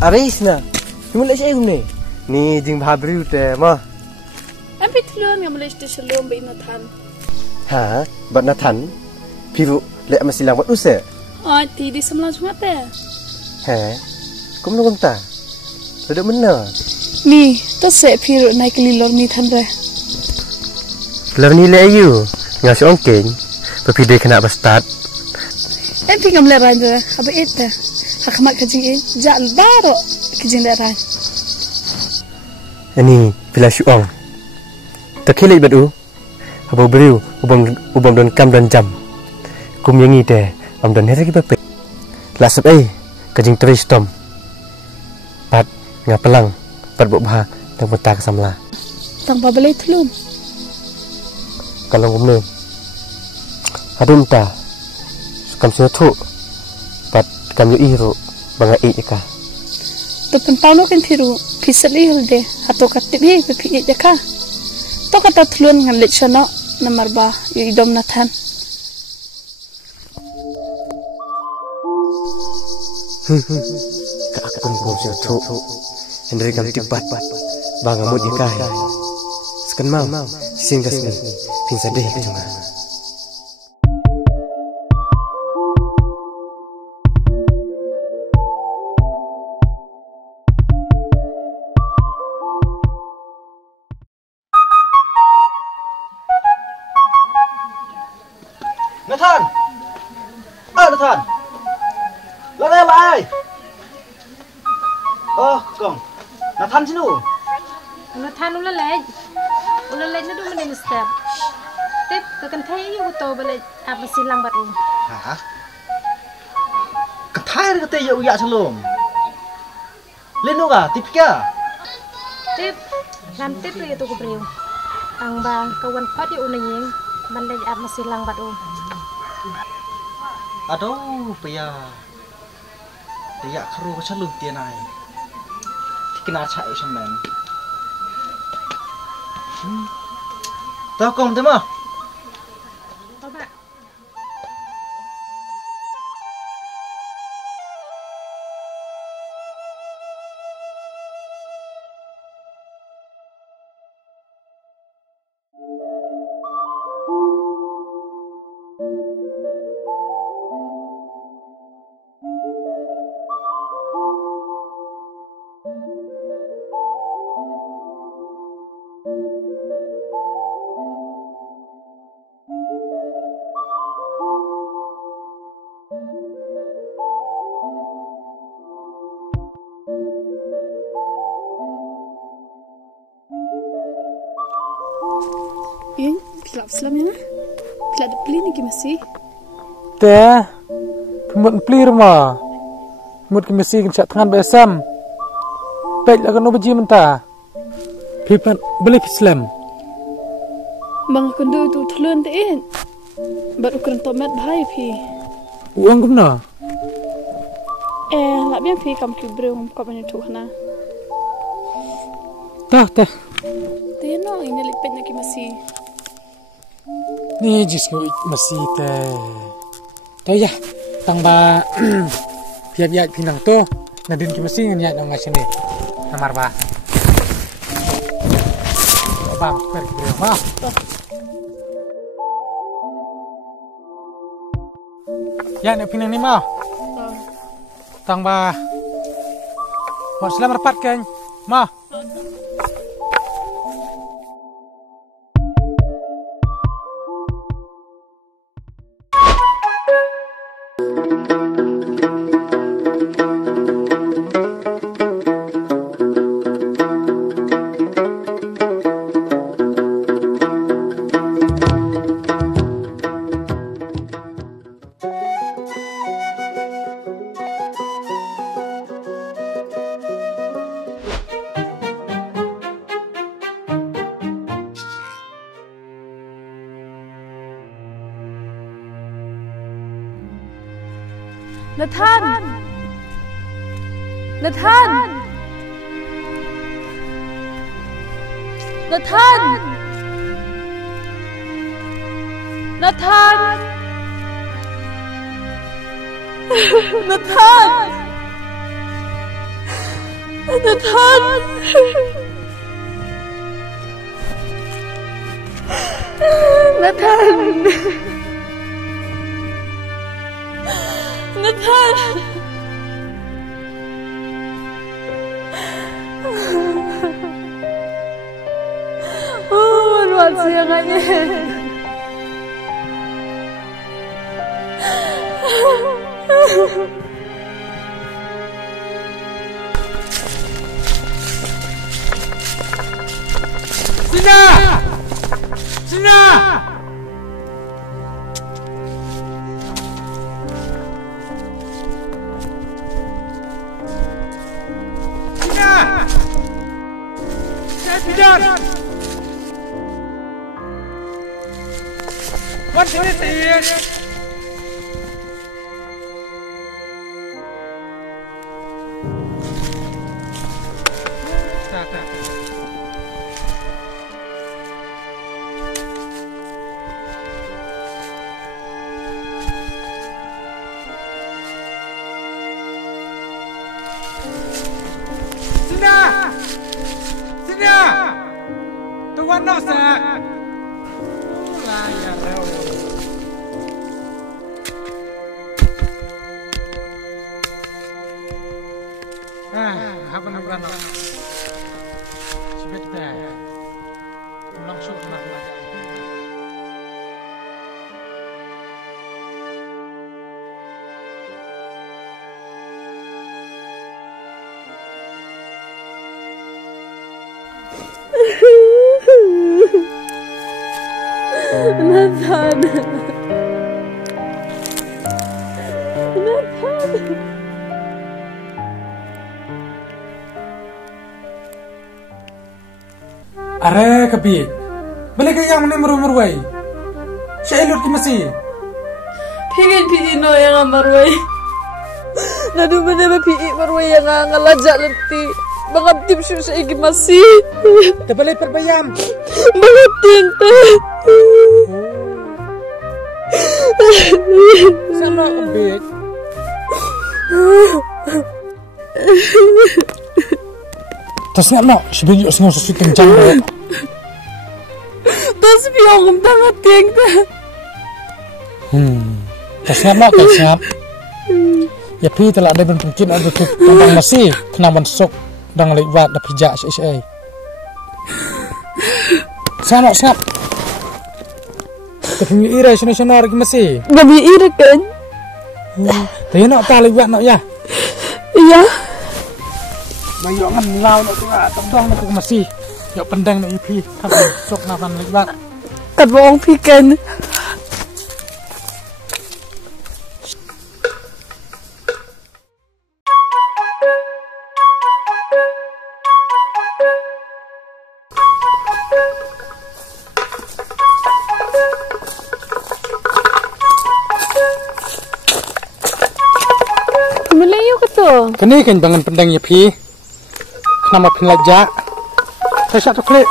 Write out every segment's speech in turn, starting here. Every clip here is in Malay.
Aris na, cuma siya ni. Ni jing bhabri ute mah. Ambil telur yang boleh diselum be Nathan. Ha, bat Nathan. Piru lek masih lang bat use. Oh, ti semua cuma teh. Ha. Kum nu ta. Sudah mana? Ni, tu se piru naik lilor ni Nathan re. Lor ni le you. Ngas ongkeng. Berpidai kena bestart. Ambil ngam leran je, apa itu? Hakmat kajing jal baro kajing leran. Ini bila syuang. Terkilai batu. Apa beriu ubam don kam dan jam. Kum yangi te am don hera ki bape. Lasap kajing teris tom. Pat ngapelang pat bobha tang petak samla. Tang babelai telum. Kalau kumne. Adum ta. Kam tu. Pat kam yu iru banga ka. Tu pentau kan piru pisali hulde atau katip he pi ka. To kata telun ngan lek sono nomor ba yu idom Nathan. Ka akun kum tu. Hendri kam tibat. Banga mud ka. Sekan mau singgas ni. Pingsa deh cuma. Nathan! Nathan! Lari lại! Kong. Nathan sini. Nathan ulah lej na do man step. Tip kan thay yu to bale apa silang bat um. Hả? Cái thái cái tây dậu dạ selom. Lên đâu cả? Tip kia. Tip ngam tip le to ko breu. Ang ba kawan pat yu unayeng man lej apa silang bat um. Aduh, paya. Dia keru ke celuk dia naik. Kena cai semen. Tahu kau macam mana? Apa? Ini pilap selamnya na. Pilap beli ni masih. Teh, pemut pelir mah. Mut mesti kan tangan besam. Baik lah kan obaji mentah. Pipan beli Islam. Bang kundu tu telun teh. Baru kena tomat bahaya pi. Uang kemana? Lak biang pi kam kibreu kau banyak tu na. Tah. Teh no ini lipet nak masih. Ni jisko masih teh. Tahu ya, tang ba piap pinang tu. Nadin ki masih ngiat nang sini. Namar ba. Bam, pergi berapa? Ya, nak pinang ni mau. Tang ba. Mau selam rapat kan? Mau. Nathan. Nathan. Nathan. Nathan. Nathan. Nathan. Nathan. Nathan. Oh, luar siangannya. Sina! Sina! Sina! Saya tidak! What's this? Sina! Sina! Tuan nak sa. Layar reo. Apa nak berana? Sebab dah. Langsung nak belajar. Nathan. Nathan. Are kapi. Balik ke yang mana meru-meruai. Saya elok masih. Pingin no yang amarway. Nadu mana pi marway yang ngalajak lenti. Bangam tim syu sa igi masih. Tebalai perbayam. Bangam ting teh. Sama kebik. Tas nak nak sebiji sengaja sesuatu kencang deh. Tas biong tangan ting teh. Tas nak kan siap. Ya pi telah ada bentuk ada tu tentang masih kena masuk dang lewat dah pijak si. Sana siap. Tapi ira sana lagi masih. Gabi ira kan? Tapi nak tak lewat nak ya. Iya. Bayongan lau nak tu tendang nak masih. Yok pendang nak ipi tapi sok napan lewat. Kat bohong pikan. Melayu ke tu? Kini kan bangun pendang ya pi. Nama penlajak. Saya tu klik.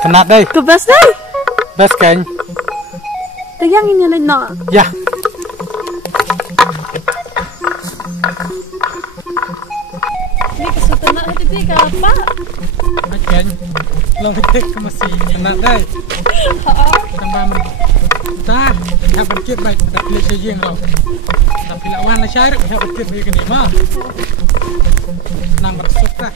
Kenat deh. Ke bas deh? Bas kan? Yang ini lain nak. Ya. Ini kesultanan hati tiga apa? Kan? Long hati ke masih kenat deh. Tambah men. Dah, dah berkit baik. Dah pilih saja yang lau. Tapi lawan lah syarat. Dah berkit baik ni mah. Nama resuk dah.